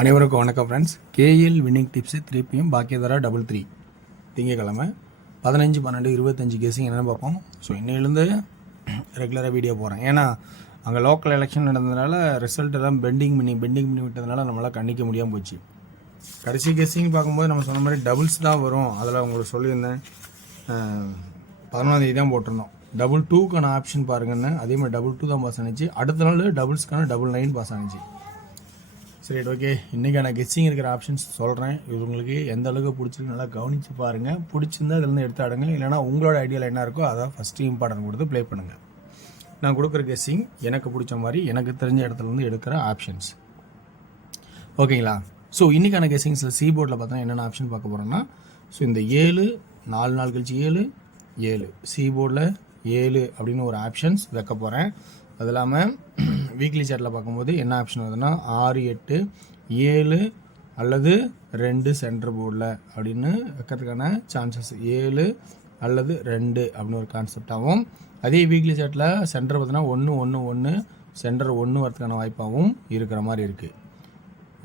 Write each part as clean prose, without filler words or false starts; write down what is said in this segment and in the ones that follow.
அனைவருக்கும் வணக்கம் friends. KL winning tips திருப்பியும் பாக்கியதாரா 33 திங்கக்கிழமை 15-12-25 கேஸிங் என்னென்னு பார்ப்போம். ஸோ இன்னையிலேருந்து ரெகுலராக வீடியோ போகிறேன். ஏன்னா அங்கே லோக்கல் எலெக்ஷன் நடந்ததுனால ரிசல்ட் எல்லாம் பெண்டிங் பண்ணி விட்டதுனால நம்மளால் கணிக்க முடியாமல் போச்சு. கடைசி கேஸிங் பார்க்கும்போது நம்ம சொன்ன மாதிரி டபுள்ஸ் தான் வரும். அதில் உங்களுக்கு சொல்லியிருந்தேன் 11 தான் போட்டிருந்தோம். டபுள் 2க்கான ஆப்ஷன் பாருங்கன்னு. அதே மாதிரி டபுள் 2 தான் பாஸ் ஆனிச்சு. அடுத்த நாள் டபுள்ஸ்க்கான 99 பாஸ் ஆனிச்சு. சரி, ஓகே. இன்றைக்கான கெஸ்ஸிங் இருக்கிற ஆப்ஷன்ஸ் சொல்கிறேன். இது உங்களுக்கு எந்த அளவுக்கு பிடிச்சிருக்கு நல்லா கவனித்து பாருங்கள். பிடிச்சிருந்தா இதுலேருந்து எடுத்து ஆடுங்க. இல்லைனா உங்களோட ஐடியாவில் என்ன இருக்கோ அதை ஃபஸ்ட்டு இம்பார்ட்டன்ட் கொடுத்து ப்ளே பண்ணுங்கள். நான் கொடுக்குற கெஸ்ஸிங் எனக்கு பிடிச்ச மாதிரி எனக்கு தெரிஞ்ச இடத்துலேருந்து எடுக்கிற ஆப்ஷன்ஸ், ஓகேங்களா? ஸோ இன்றைக்கான கெஸ்ஸிங்ஸில் சி போர்டில் பார்த்தா என்னென்ன ஆப்ஷன் பார்க்க போகிறோன்னா, ஸோ இந்த 7 4 நாள் கழிச்சு 7 சி போர்டில் 7 அப்படின்னு ஒரு ஆப்ஷன்ஸ் வைக்க போகிறேன். அது இல்லாமல் வீக்லி சார்ட்டில் பார்க்கும்போது என்ன ஆப்ஷன் வருதுன்னா 6 8 7 அல்லது 2 சென்டர் போர்டில் அப்படின்னு வைக்கிறதுக்கான சான்சஸ் 7 அல்லது 2 அப்படின்னு ஒரு கான்செப்டாகவும், அதே வீக்லி சார்ட்டில் சென்டர் பார்த்தீங்கன்னா 1 1 1 சென்டர் 1 வரதுக்கான வாய்ப்பாகவும் இருக்கிற மாதிரி இருக்குது.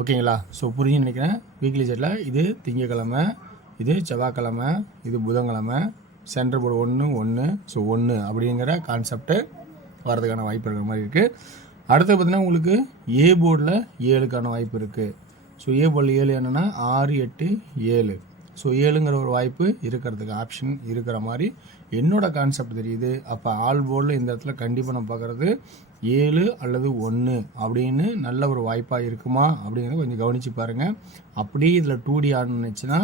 ஓகேங்களா? ஸோ புரிஞ்சு நினைக்கிறேன். வீக்லி சார்ட்டில் இது திங்கக்கிழமை, இது செவ்வாய்க்கிழமை, இது புதன்கிழமை, சென்டர் போர்டு 1 1 ஸோ 1 அப்படிங்கிற கான்செப்ட்டு வரதுக்கான வாய்ப்பு இருக்கிற மாதிரி இருக்குது. அடுத்து பார்த்திங்கன்னா உங்களுக்கு ஏ போர்டில் 7க்கான வாய்ப்பு இருக்குது. ஸோ ஏ போர்டில் 7 என்னென்னா 6 8 7 ஸோ 7ங்கிற ஒரு வாய்ப்பு இருக்கிறதுக்கு ஆப்ஷன் இருக்கிற மாதிரி என்னோடய கான்செப்ட் தெரியுது. அப்போ ஆல் போர்டில் இந்த இடத்துல கண்டிப்பாக நம்ம பார்க்குறது 7 அல்லது 1 அப்படின்னு நல்ல ஒரு வாய்ப்பாக இருக்குமா அப்படிங்கிறத கொஞ்சம் கவனித்து பாருங்கள். அப்படியே இதில் 2D ஆடுனுச்சுன்னா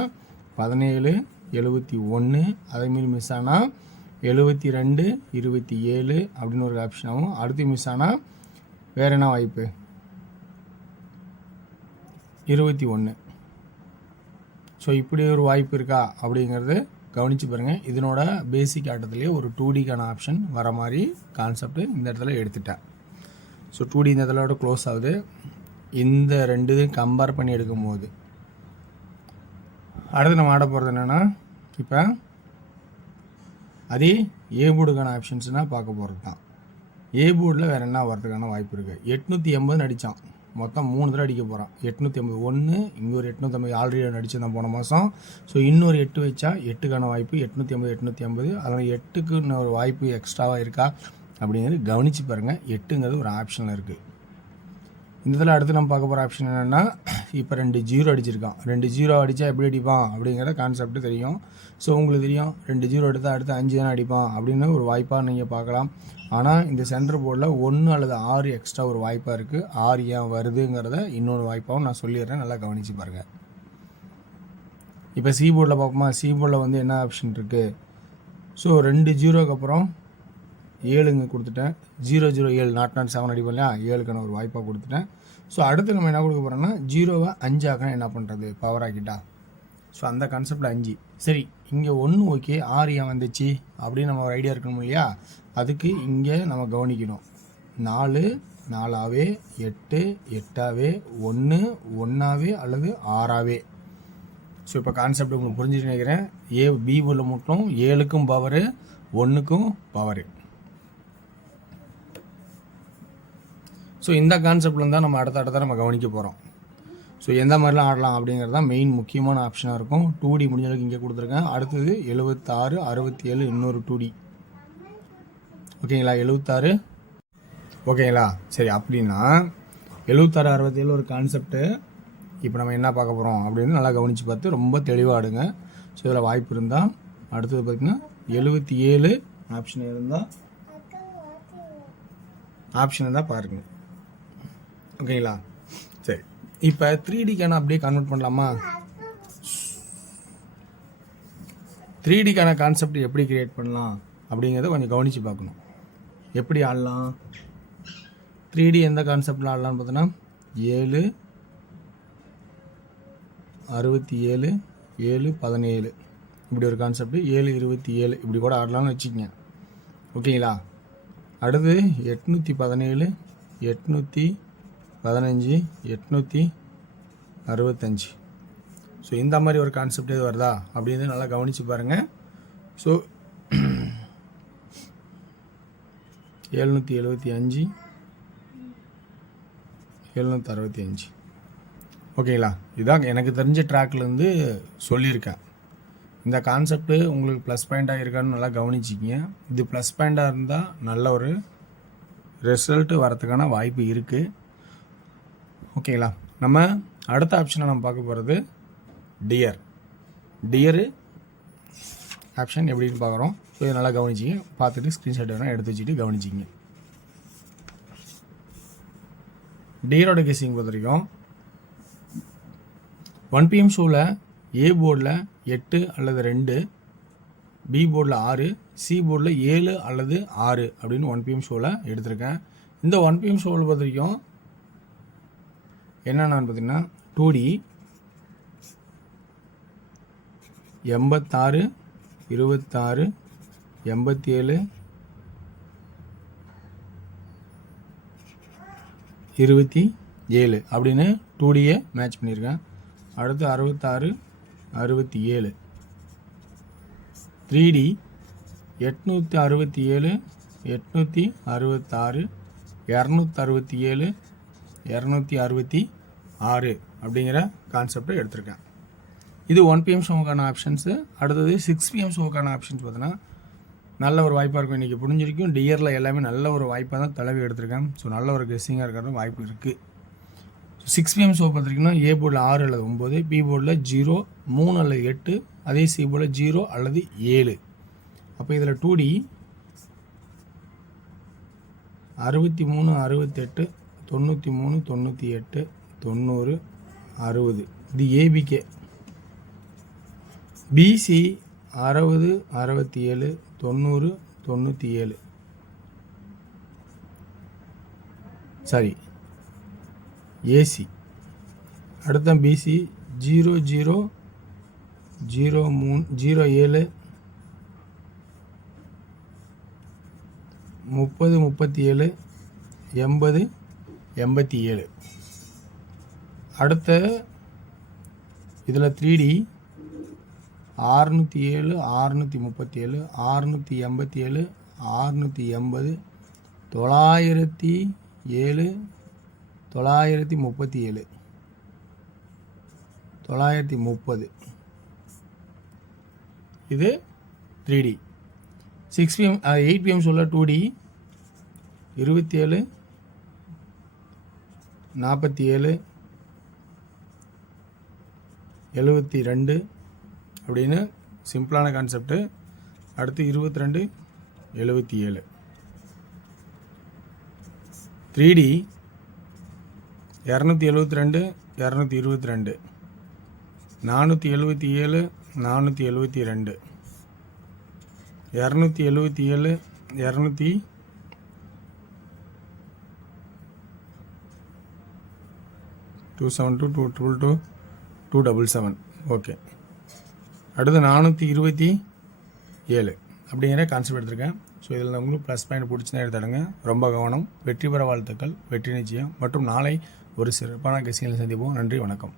17 71 அதேமாரி மிஸ் ஆனால் 72 27 அப்படின்னு ஒரு ஆப்ஷனாகவும், அடுத்து மிஸ் ஆனால் வேறு என்ன வாய்ப்பு 21. ஸோ இப்படி ஒரு வாய்ப்பு இருக்கா அப்படிங்கிறது கவனித்து பாருங்கள். இதனோட பேசிக் ஆட்டத்துலேயே ஒரு 2Dக்கான ஆப்ஷன் வர மாதிரி கான்செப்ட் இந்த இடத்துல எடுத்துட்டேன். ஸோ 2D இந்த இடத்துல க்ளோஸ் ஆகுது. இந்த ரெண்டு கம்பேர் பண்ணி எடுக்கும் போது அடுத்து நம்ம ஆட போகிறது என்னென்னா, இப்போ அதே ஏ போர்டுக்கான ஆப்ஷன்ஸ்னால் பார்க்க போகிறது தான். ஏ போர்டில் வேறு என்ன வரதுக்கான வாய்ப்பு இருக்குது. 880 அடித்தான், மொத்தம் 3 தடவை அடிக்க போகிறான். 880 1 இங்கே ஒரு 850 ஆல்ரெடி அடிச்சிருந்தான் போன மாதம். ஸோ இன்னொரு 8 வச்சா 8க்கான வாய்ப்பு 880 880. அதனால் 8க்கு இன்னொரு வாய்ப்பு எக்ஸ்ட்ராவாக இருக்கா அப்படிங்கிறது கவனித்து பாருங்கள். 8ங்கிறது ஒரு ஆப்ஷனில் இருக்குது. இந்த இதில் அடுத்து நம்ம பார்க்க போகிற ஆப்ஷன் என்னென்னா, இப்போ 2 0 அடிச்சிருக்கான். 2 0 அடித்தா எப்படி அடிப்பான் அப்படிங்கிற கான்செப்ட் தெரியும். ஸோ உங்களுக்கு தெரியும் 2 0 எடுத்தால் அடுத்து 5 தானே அடிப்பான் அப்படின்னு ஒரு வாய்ப்பாக நீங்கள் பார்க்கலாம். ஆனால் இந்த சென்டர் போர்டில் 1 அல்லது 6 எக்ஸ்ட்ரா ஒரு வாய்ப்பாக இருக்குது. 6 ஏன் வருதுங்கிறத இன்னொரு வாய்ப்பாகவும் நான் சொல்லிடுறேன், நல்லா கவனித்து பாருங்கள். இப்போ சி போர்டில் பார்ப்போமா. சி போர்டில் வந்து என்ன ஆப்ஷன் இருக்குது. ஸோ 2 0க்கு அப்புறம் 7 கொடுத்துட்டேன். 0 0 7 நாட் 7 அடிப்போம் இல்லையா, 7க்கான ஒரு வாய்ப்பாக கொடுத்துட்டேன். ஸோ அடுத்து நம்ம என்ன கொடுக்க போகிறோம்னா 0வை 5 ஆக்க என்ன பண்ணுறது, பவர் ஆக்கிட்டா. ஸோ அந்த கான்செப்டில் 5. சரி, இங்கே 1 ஓகே, 6 ஏன் வந்துச்சு அப்படின்னு நம்ம ஒரு ஐடியா இருக்கணும் இல்லையா. அதுக்கு இங்கே நம்ம கவனிக்கணும். 4 4ஆவே 8 8ஆவே 1 1ஆவே அல்லது 6ஆவே. ஸோ இப்போ கான்செப்ட் உங்களுக்கு புரிஞ்சுட்டு நினைக்கிறேன். பி உள்ள மட்டும் 7க்கும் பவரு 1க்கும் பவரு. ஸோ இந்த கான்செப்டில் தான் நம்ம அடுத்த நம்ம கவனிக்க போகிறோம். ஸோ எந்த மாதிரிலாம் ஆடலாம் அப்படிங்கிறது தான் மெயின் முக்கியமான ஆப்ஷனாக இருக்கும். 2D முடிஞ்ச அளவுக்கு இங்கே கொடுத்துருக்கேன். அடுத்தது 76 67 இன்னொரு 2D. ஓகேங்களா? 76 ஓகேங்களா? சரி, அப்படின்னா 76 67 ஒரு கான்செப்ட்டு. இப்போ நம்ம என்ன பார்க்க போகிறோம் அப்படின்னு நல்லா கவனித்து பார்த்து ரொம்ப தெளிவாக ஆடுங்க. ஸோ இதில் வாய்ப்பு இருந்தால் அடுத்தது பார்த்திங்கன்னா 77 ஆப்ஷன் இருந்தால் பாருங்கள். ஓகேங்களா? சரி, இப்போ 3Dக்கான அப்படியே கன்வெர்ட் பண்ணலாமா. 3Dக்கான கான்செப்ட் எப்படி கிரியேட் பண்ணலாம் அப்படிங்கிறத கொஞ்சம் கவனித்து பார்க்கணும். எப்படி ஆடலாம் 3D எந்த கான்செப்டில் ஆடலான்னு பார்த்தோன்னா 7 67 7 17 இப்படி ஒரு கான்செப்ட். 7 27 இப்படி கூட ஆடலாம்னு வச்சுக்கோங்க. ஓகேங்களா? அடுத்து 817 815 865. ஸோ இந்த மாதிரி ஒரு கான்செப்ட் எது வருதா அப்படின்னு நல்லா கவனித்து பாருங்கள். ஸோ 775 765 ஓகேங்களா? இதான் எனக்கு தெரிஞ்ச ட்ராக்லேருந்து சொல்லியிருக்கேன். இந்த கான்செப்ட்டு உங்களுக்கு ப்ளஸ் பாயிண்ட்டாக இருக்கான்னு நல்லா கவனிச்சிக்கிங்க. இது ப்ளஸ் பாயிண்ட்டாக இருந்தால் நல்ல ஒரு ரிசல்ட்டு வரத்துக்கான வாய்ப்பு இருக்குது. ஓகேங்களா? நம்ம அடுத்த ஆப்ஷனை நம்ம பார்க்க போகிறது டியரு ஆப்ஷன் எப்படின்னு பார்க்குறோம். ஸோ இதை நல்லா கவனிச்சிங்க. பார்த்துட்டு ஸ்க்ரீன்ஷாட் வேணால் எடுத்து வச்சுட்டு கவனிச்சிங்க. டியரோட கெஸ்ஸிங் பொறுத்த வரைக்கும் 1 PM ஷோவில் ஏ போர்டில் 8 அல்லது 2, பி போர்டில் 6, சி போர்டில் 7 அல்லது 6 அப்படின்னு 1 PM ஷோவில் எடுத்திருக்கேன். இந்த 1 PM ஷோவில் பொறுத்த வரைக்கும் என்னென்னு பார்த்தீங்கன்னா 2D 86, 26, 87, 27 அப்படின்னு 2Dயை மேட்ச் பண்ணியிருக்கேன். அடுத்து 66, 67, 3D 867, 866, 267, 266 அப்படிங்கிற கான்செப்டை எடுத்திருக்கேன். இது 1 PM ஷோவுக்கான ஆப்ஷன்ஸு. அடுத்தது 6 PM ஷோவுக்கான ஆப்ஷன்ஸ் பார்த்தீங்கன்னா நல்ல ஒரு வாய்ப்பாக இருக்கும். இன்றைக்கி புரிஞ்சிருக்கும். டியரில் எல்லாமே நல்ல ஒரு வாய்ப்பாக தான் தடவி எடுத்திருக்கேன். ஸோ நல்ல ஒரு கெஸ்ஸிங்காக இருக்கிறது வாய்ப்பு இருக்குது. 6 PM ஷோ பார்த்துட்டிங்கன்னா ஏ போர்டில் 6 அல்லது 9, பி போர்டில் 0, 3 அல்லது 8, அதே சி போர்டில் 0 அல்லது 7. அப்போ இதில் 2D 63, 68, 93, 98, 90, 60 இது ஏபிகே. PC 60, 67, 90, 97 sorry AC. அடுத்த பிசி 00, 03, 07, 30, 37, 80, 87. அடுத்த இதில் 3D 607, 637, 687, 680, 907, 937, 930 இது 3D. 6 PM 8 PM சொல்ல 2D 27, 47, 72 அப்படின்னு சிம்பிளான கான்செப்ட்டு. அடுத்து 22, 77. 3D 272, 222, 477, 472, 277, 272, 222, 277. ஓகே. அடுத்து 427 அப்படிங்கிற கான்செப்ட் எடுத்திருக்கேன். ஸோ இதில் உங்களுக்கு ப்ளஸ் பாயிண்ட் பிடிச்சினா எடுத்துடுங்க. ரொம்ப கவனம். வெற்றி பெற வாழ்த்துக்கள். வெற்றி நிச்சயம். மற்றும் நாளை ஒரு சிறப்பான கெஸ்ஸிங்கில் சந்திப்போம். நன்றி, வணக்கம்.